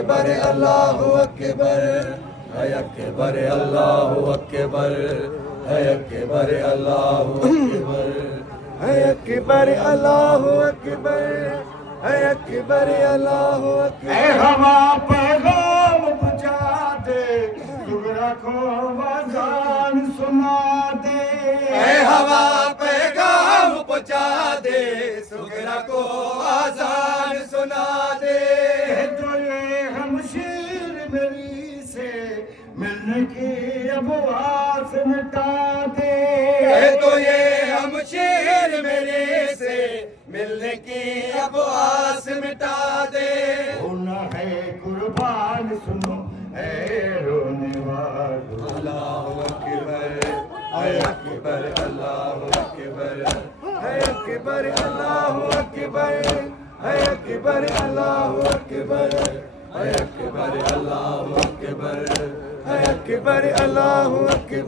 اکبر اللہ اکبر ہے اکبر اللہ اکبر ہے اکبر اللہ اکبر ہے اکبر اللہ اکبر ہے اکبر اللہ اکبر اے ہوا پیغام پہنچا دے سغرا کو اذان سنا دے اے ہوا پیغام پہنچا دے سغرا کو آزان سنا دے تو یہ ہمشیر میری سے ملنے کی اب آس مٹا دے تو یہ ہمشیر میرے سے ملنے کی اب آس مٹا دے ہونا ہے قربان سنو اے رونے والو اللہ اکبر ہے اکبر اللہ اکبر ہے اکبر اللہ اکبر ہے اکبر اللہ اکبر ہے اکبر اللہ اکبر ہے اکبر اللہ اکبر